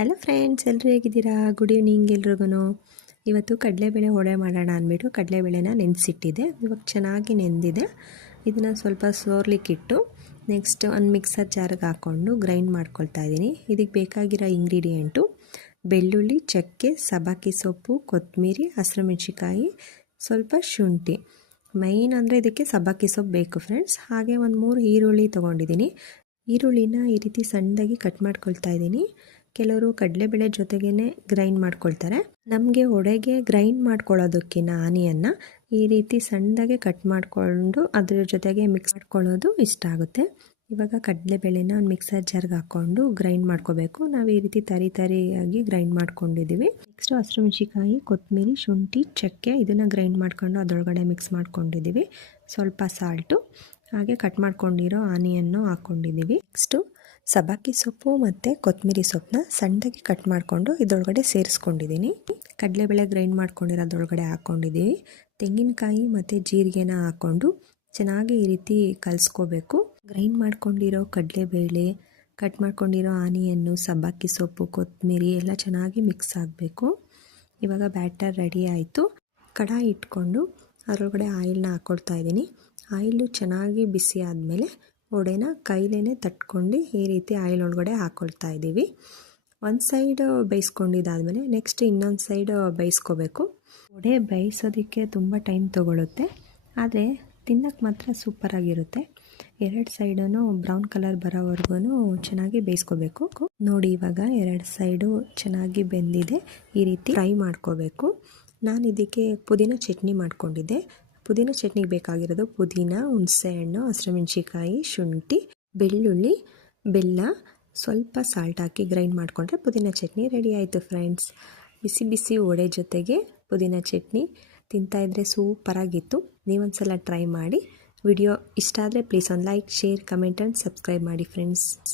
Hello friends, ಎಲ್ಲರೂ ಹೇಗಿದ್ದೀರಾ? Good evening ಎಲ್ರಿಗೂ. ಇವತ್ತು ಕಡಲೆಬೇಳೆ ವಡೆ ಮಾಡೋಣ ಅಂದ್ಬಿಟ್ಟು ಕಡಲೆಬೇಳೆನ ನೆನೆಸಿಟ್ಟಿದ್ದೆ. ಇವಾಗ ಚೆನ್ನಾಗಿ ನೆಂದಿದೆ. ಇದನ್ನು ಸ್ವಲ್ಪ ಸೋರ್ಲಿಕ್ಕಿಟ್ಟು ನೆಕ್ಸ್ಟ್ ಒಂದು ಮಿಕ್ಸರ್ ಜಾರ್ಗೆ ಹಾಕ್ಕೊಂಡು ಗ್ರೈಂಡ್ ಮಾಡ್ಕೊಳ್ತಾ ಇದ್ದೀನಿ. ಇದಕ್ಕೆ ಬೇಕಾಗಿರೋ ಇಂಗ್ರೀಡಿಯೆಂಟು ಬೆಳ್ಳುಳ್ಳಿ, ಚಕ್ಕೆ, ಸಬ್ಬಕ್ಕಿ ಸೊಪ್ಪು, ಕೊತ್ತಂಬರಿ, ಹಸಿರುಮೆಣಸಿಕಾಯಿ, ಸ್ವಲ್ಪ ಶುಂಠಿ. ಮೈನ್ ಅಂದರೆ ಇದಕ್ಕೆ ಸಬ್ಬಕ್ಕಿ ಸೊಪ್ಪು ಬೇಕು ಫ್ರೆಂಡ್ಸ್. ಹಾಗೆ ಒಂದು 3 ಈರುಳ್ಳಿ ತೊಗೊಂಡಿದ್ದೀನಿ. ಈರುಳ್ಳಿನ ಈ ರೀತಿ ಸಣ್ಣದಾಗಿ ಕಟ್ ಮಾಡ್ಕೊಳ್ತಾ ಇದ್ದೀನಿ. ಕೆಲವರು ಕಡಲೆಬೇಳೆ ಜೊತೆಗೇ ಗ್ರೈಂಡ್ ಮಾಡ್ಕೊಳ್ತಾರೆ. ನಮಗೆ ವಡೆಗೆ ಗ್ರೈಂಡ್ ಮಾಡ್ಕೊಳ್ಳೋದಕ್ಕಿಂತ ಆನಿಯನ್ನ ಈ ರೀತಿ ಸಣ್ಣದಾಗೆ ಕಟ್ ಮಾಡಿಕೊಂಡು ಅದ್ರ ಜೊತೆಗೆ ಮಿಕ್ಸ್ ಮಾಡ್ಕೊಳ್ಳೋದು ಇಷ್ಟ ಆಗುತ್ತೆ. ಇವಾಗ ಕಡಲೆಬೇಳೆನ ಒಂದು ಮಿಕ್ಸರ್ ಜಾರ್ಗೆ ಹಾಕ್ಕೊಂಡು ಗ್ರೈಂಡ್ ಮಾಡ್ಕೋಬೇಕು. ನಾವು ಈ ರೀತಿ ತರಿಯಾಗಿ ಗ್ರೈಂಡ್ ಮಾಡ್ಕೊಂಡಿದ್ದೀವಿ. ನೆಕ್ಸ್ಟ್ ಹಸಿರುಮೆಣಸಿಕಾಯಿ, ಕೊತ್ತಂಬರಿ, ಶುಂಠಿ, ಚಕ್ಕೆ ಇದನ್ನು ಗ್ರೈಂಡ್ ಮಾಡ್ಕೊಂಡು ಅದರೊಳಗಡೆ ಮಿಕ್ಸ್ ಮಾಡ್ಕೊಂಡಿದ್ದೀವಿ. ಸ್ವಲ್ಪ ಸಾಲ್ಟು, ಹಾಗೆ ಕಟ್ ಮಾಡ್ಕೊಂಡಿರೋ ಆನಿಯನ್ನು ಹಾಕ್ಕೊಂಡಿದ್ದೀವಿ. ನೆಕ್ಸ್ಟು ಸಬ್ಬಕ್ಕಿ ಸೊಪ್ಪು ಮತ್ತು ಕೊತ್ತಂಬರಿ ಸೊಪ್ಪನ್ನ ಸಣ್ಣದಾಗಿ ಕಟ್ ಮಾಡಿಕೊಂಡು ಇದರೊಳಗಡೆ ಸೇರಿಸ್ಕೊಂಡಿದ್ದೀನಿ. ಕಡಲೆಬೇಳೆ ಗ್ರೈಂಡ್ ಮಾಡ್ಕೊಂಡಿರೋದ್ರೊಳಗಡೆ ಹಾಕ್ಕೊಂಡಿದ್ದೀವಿ. ತೆಂಗಿನಕಾಯಿ ಮತ್ತು ಜೀರಿಗೆನ ಹಾಕ್ಕೊಂಡು ಚೆನ್ನಾಗಿ ಈ ರೀತಿ ಕಲಿಸ್ಕೋಬೇಕು. ಗ್ರೈಂಡ್ ಮಾಡ್ಕೊಂಡಿರೋ ಕಡಲೆಬೇಳೆ, ಕಟ್ ಮಾಡ್ಕೊಂಡಿರೋ ಆನಿಯನ್ನು, ಸಬ್ಬಕ್ಕಿ ಸೊಪ್ಪು, ಕೊತ್ತಂಬರಿ ಎಲ್ಲ ಚೆನ್ನಾಗಿ ಮಿಕ್ಸ್ ಆಗಬೇಕು. ಇವಾಗ ಬ್ಯಾಟರ್ ರೆಡಿ ಆಯಿತು. ಕಡಾಯಿ ಇಟ್ಕೊಂಡು ಅದರೊಳಗಡೆ ಆಯಿಲ್ನ ಹಾಕ್ಕೊಳ್ತಾ ಇದ್ದೀನಿ. ಆಯಿಲು ಚೆನ್ನಾಗಿ ಬಿಸಿ ಆದಮೇಲೆ ವಡೆನ ಕೈಲೇ ತಟ್ಕೊಂಡು ಈ ರೀತಿ ಆಯಿಲ್ ಒಳಗಡೆ ಹಾಕ್ಕೊಳ್ತಾ ಇದ್ದೀವಿ. ಒಂದು ಸೈಡ್ ಬೇಯಿಸ್ಕೊಂಡಿದ್ದಾದಮೇಲೆ ನೆಕ್ಸ್ಟ್ ಇನ್ನೊಂದು ಸೈಡ್ ಬೇಯಿಸ್ಕೋಬೇಕು. ವಡೆ ಬೇಯಿಸೋದಕ್ಕೆ ತುಂಬ ಟೈಮ್ ತೊಗೊಳುತ್ತೆ, ಆದರೆ ತಿನ್ನೋಕ್ಕೆ ಮಾತ್ರ ಸೂಪರಾಗಿರುತ್ತೆ. 2 ಸೈಡೂ ಬ್ರೌನ್ ಕಲರ್ ಬರೋವರೆಗೂ ಚೆನ್ನಾಗಿ ಬೇಯಿಸ್ಕೋಬೇಕು. ನೋಡಿ, ಇವಾಗ 2 ಸೈಡು ಚೆನ್ನಾಗಿ ಬೆಂದಿದೆ. ಈ ರೀತಿ ಫ್ರೈ ಮಾಡ್ಕೋಬೇಕು. ನಾನು ಇದಕ್ಕೆ ಪುದೀನ ಚಟ್ನಿ ಮಾಡ್ಕೊಂಡಿದ್ದೆ. ಪುದೀನ ಚಟ್ನಿಗೆ ಬೇಕಾಗಿರೋದು ಪುದೀನ, ಹುಣಸೆಹಣ್ಣು, ಹಸಿರುಮೆಣಸಿಕಾಯಿ, ಶುಂಠಿ, ಬೆಳ್ಳುಳ್ಳಿ, ಬೆಲ್ಲ, ಸ್ವಲ್ಪ ಸಾಲ್ಟ್ ಹಾಕಿ ಗ್ರೈಂಡ್ ಮಾಡಿಕೊಂಡ್ರೆ ಪುದೀನ ಚಟ್ನಿ ರೆಡಿ ಆಯಿತು ಫ್ರೆಂಡ್ಸ್. ಬಿಸಿ ಬಿಸಿ ವಡೆ ಜೊತೆಗೆ ಪುದೀನ ಚಟ್ನಿ ತಿಂತಾಯಿದ್ರೆ ಸೂಪರಾಗಿತ್ತು. ನೀವೊಂದ್ಸಲ ಟ್ರೈ ಮಾಡಿ. ವಿಡಿಯೋ ಇಷ್ಟ ಆದರೆ ಪ್ಲೀಸ್ ಒಂದು like, share, comment and subscribe ಮಾಡಿ ಫ್ರೆಂಡ್ಸ್.